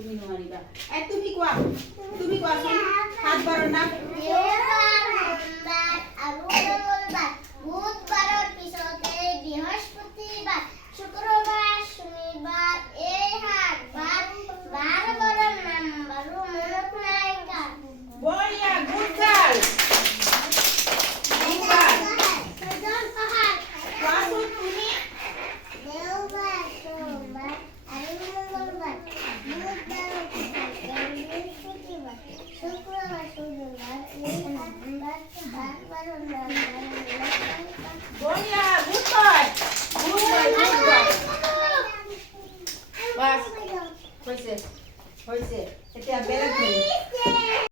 তুমি নোৱাৰিবা তুমি কোৱা কোৱাচোন 7 বাৰৰ নাম সোমবাৰ আৰু মঙ্গলবাৰ বুধবাৰৰ পিছতে বৃহস্পতিবাৰ শুক্ৰবাৰ শনিবাৰ এই 7 বাৰ 12 বাৰৰ নাম বাৰু মনত নাই কা বঢ়িয়া গুড গাৰ্ল কোৱাচোন তুমি দেওবাৰ সোমবাৰ আৰু মঙ্গলবাৰ বুধবাৰৰ পিছতে বৃহস্পতিবাৰ শুক্ৰবাৰ শনিবাৰ এই 7 বাৰ 12 বাৰৰ নাম বাৰু মনত নাই কা বঢ়িয়া গুড বয় বাস হৈছে এতিয়া বেলেগ